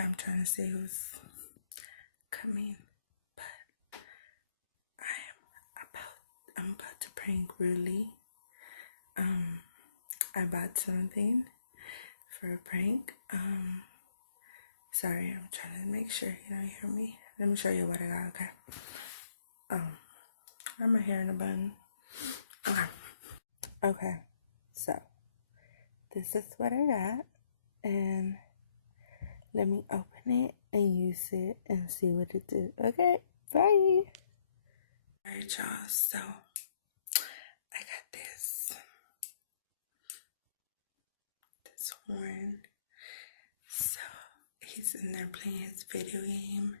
I'm trying to see who's coming, but I'm about to prank Ruly. I bought something for a prank. Sorry, I'm trying to make sure you don't hear me. Let me show you what I got, okay? I'm my hair in a bun. Okay, so this is what I got, and let me open it and use it and see what it do. Okay, bye. Alright, y'all, so I got this horn. So he's in there playing his video game,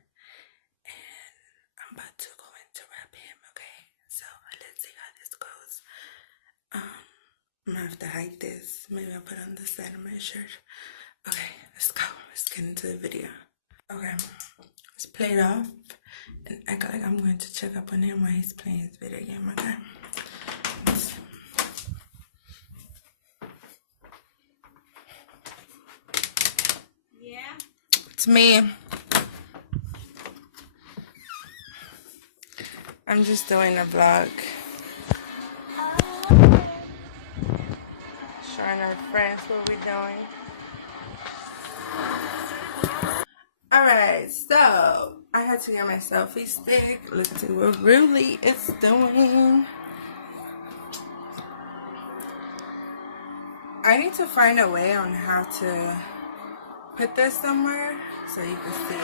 and I'm about to go interrupt him, okay? So let's see how this goes. I'm gonna have to hide this. Maybe I'll put on the side of my shirt. Okay, let's go. Let's get into the video. Okay, let's play it off and act like I'm going to check up on him while he's playing his video game, okay? Yeah? It's me. I'm just doing a vlog. Showing our friends what we're doing. Alright, so I had to get my selfie stick. Let's see what Ruly is doing. I need to find a way on how to put this somewhere so you can see it.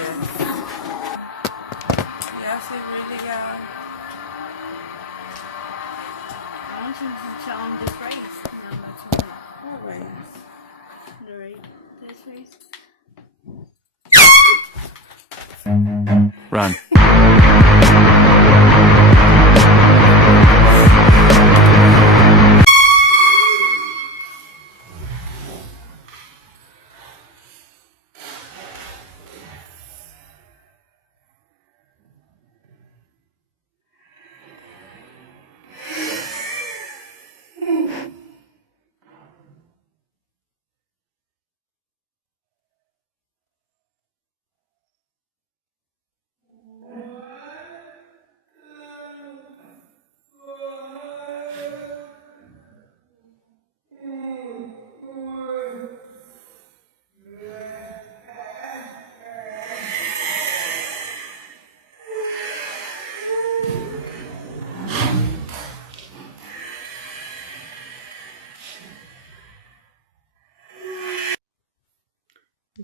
Y'all see Ruly, y'all? I want you to show them this race. No, that's right. What race? The race. This race. Run.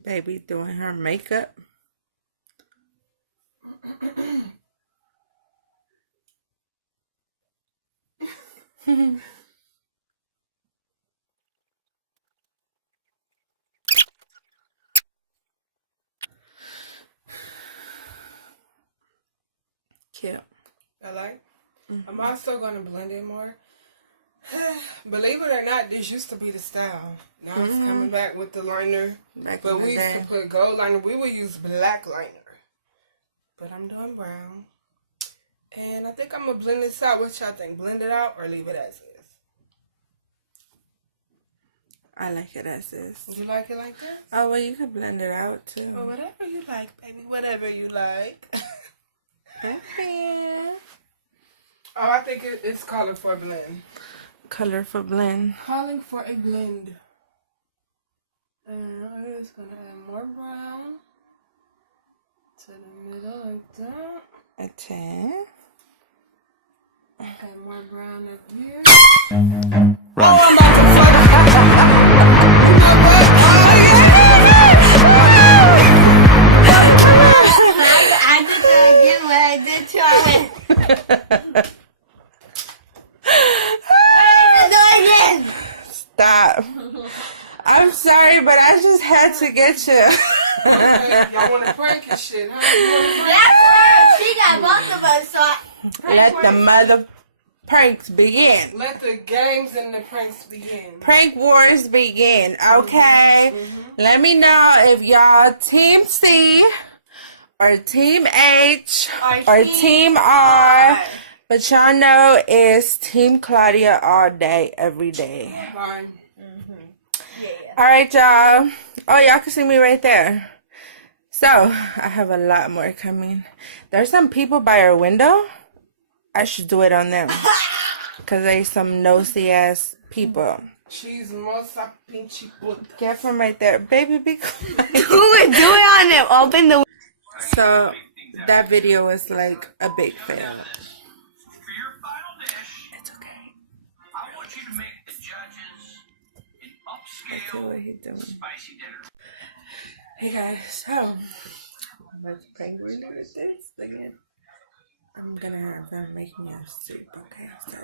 Baby doing her makeup. Cute. I like. I'm also going to blend it more. Believe it or not, this used to be the style. Now it's coming back with the liner. But we used to put gold liner. We would use black liner. But I'm doing brown. And I think I'm going to blend this out. What y'all think? Blend it out or leave it as is? I like it as is. You like it like that? Oh, well, you can blend it out, too. Well, whatever you like, baby. Whatever you like. Okay. Oh, I think it's calling for a blend. Color for blend. Calling for a blend. And I'm just going to add more brown to the middle like that. A 10. Add more brown up here. Run. Oh, I'm about to I did that again when I did too. I went. Do it again. Stop. I'm sorry, but I just had to get you. y'all want to prank and shit, huh? That's her. She got both of us, so Let the mother pranks begin. Let the games and the pranks begin. Prank wars begin, okay? Let me know if y'all Team C or Team H or Team R. But y'all know it's Team Claudia all day, every day. Fine. Alright, y'all. Oh, y'all can see me right there. So, I have a lot more coming. There's some people by our window. I should do it on them. Because there's some nosy ass people. Chismosa pinche puta. Get from right there. Baby, be quiet. Do it on them. Open the. So, that video was like a big fail. For your final dish, It's okay. I want you to make the judges an I see what upscale he's doing. spicy dinner. Hey guys, so I'm about to prank Rudy with this again. I'm gonna have them make me a soup, okay? So,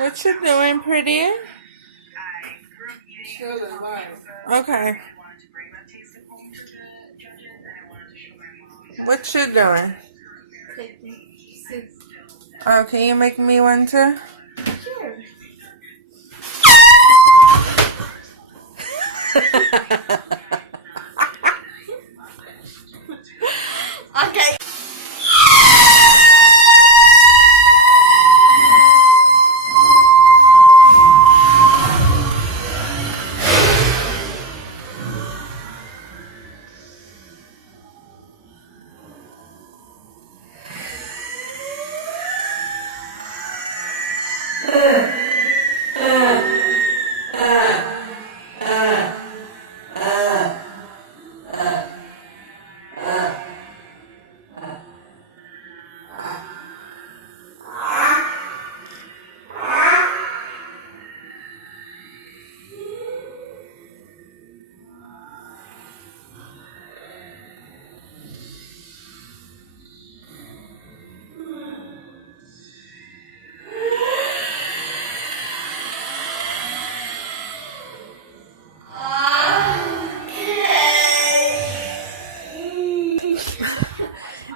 what you doing, pretty? Chilling life. Okay. What you doing? Oh, can you make me one too? Sure. Okay.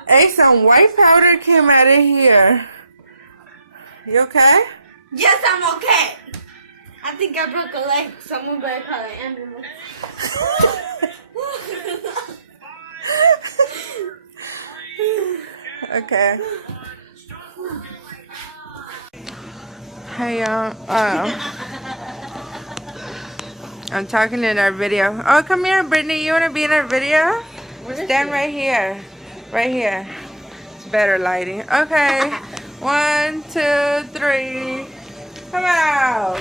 Hey, some white powder came out of here. You okay? Yes, I'm okay. I think I broke a leg. Someone better call an ambulance. Okay. Hey y'all. I'm talking in our video. Oh, come here, Brittany. You wanna be in our video? Stand right here. Right here. It's better lighting. Okay. 1, 2, 3. Come out.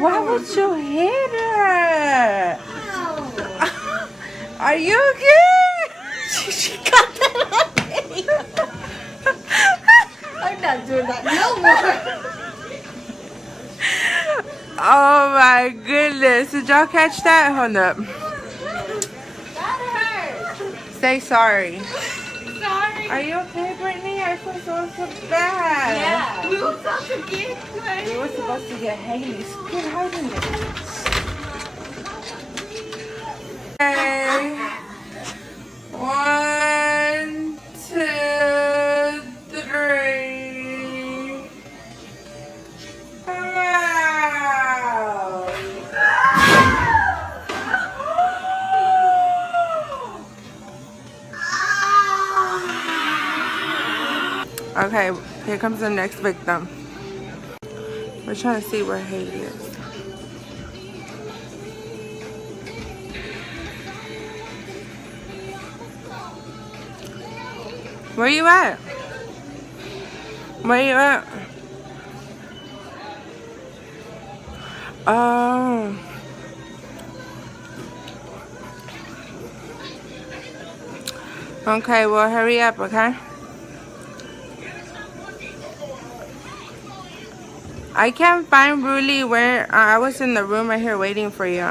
Why would you hit her? Are you okay? She got that on video. I'm not doing that no more. Oh my goodness. Did y'all catch that? Hold up. That hurt. Say sorry. Sorry. Are you okay, Brittany? I feel so bad. Yeah. We were supposed to get We were supposed to get Haley. Get hiding it. Okay. 1, 2, 3. Come out. Okay, here comes the next victim. We're trying to see where Haley is. Where you at? Where you at? Oh. Okay, well, hurry up, okay? I can't find Rudy where I was in the room right here waiting for you.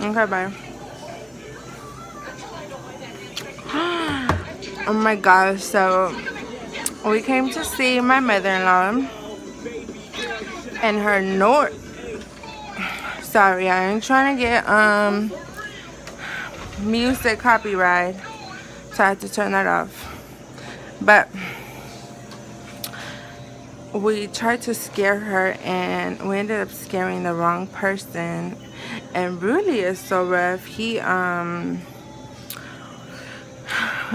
Okay, bye. Oh my gosh, so we came to see my mother-in-law and her sorry, I ain't trying to get music copyright, so I had to turn that off. But we tried to scare her and we ended up scaring the wrong person. And Rudy is so rough. He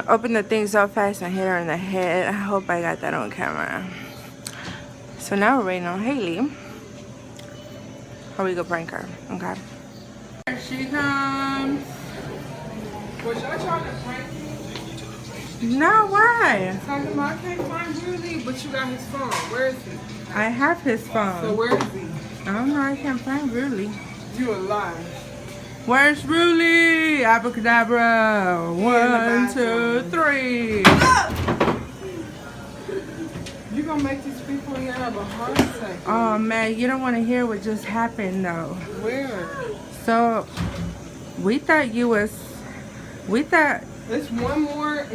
opened the thing so fast and hit her in the head. I hope I got that on camera. So now we're waiting on Haley. Or we go prank her. Okay. Here she comes. Was y'all trying to prank me? No, why? Talking about I can't find Rudy, but you got his phone. Where is he? I have his phone. So where is he? I don't know. I can't find Rudy. You a lie. Where's Rudy? Abracadabra. In the 1, 2, bathroom. 3. You gonna make these people here have a heart attack. Oh man, you don't want to hear what just happened though. Where? So we thought It's one more.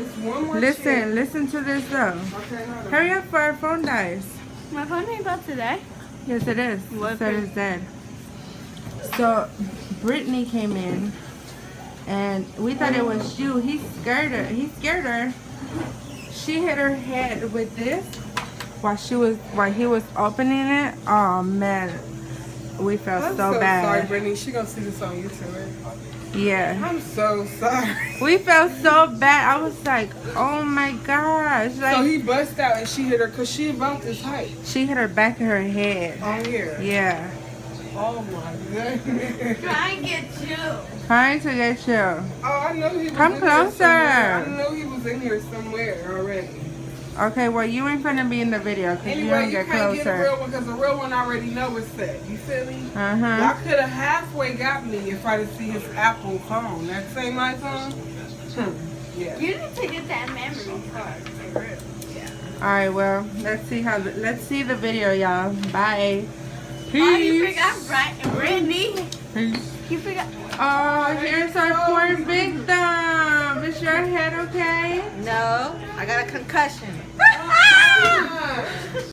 listen, chance. listen to this though. Okay, hold on. Hurry up before our phone dies. My phone ain't about today. Yes, it is. What It said thing? it's dead. So Brittany came in, and we thought it was you. He scared her. She hit her head with this while he was opening it. Oh man, we felt I'm so so bad. sorry, Brittany. She gonna see this on YouTube. Right? Yeah. I'm so sorry. We felt so bad. I was like, oh my gosh. Like, So he bust out and she hit her because she about this height. she hit her back of her head. On here. Yeah. Oh my goodness. Try and get you. Trying to get you. Oh, I know he was Come in here closer. somewhere. I know he was in here somewhere already. Okay, well, you ain't gonna be in the video because you Anyway, don't you get can't get a closer. real one because the real one already know it's set. You feel me? Uh-huh. Y'all could have halfway got me if I didn't see his Apple phone. That same iPhone? Yeah. You need to get that memory card for real. All right, well, let's see the video, y'all. Bye. Oh, you Peace. forgot Brittany. Peace. You forgot. Oh, here's our poor victim. Is your head okay? No, I got a concussion. Ah!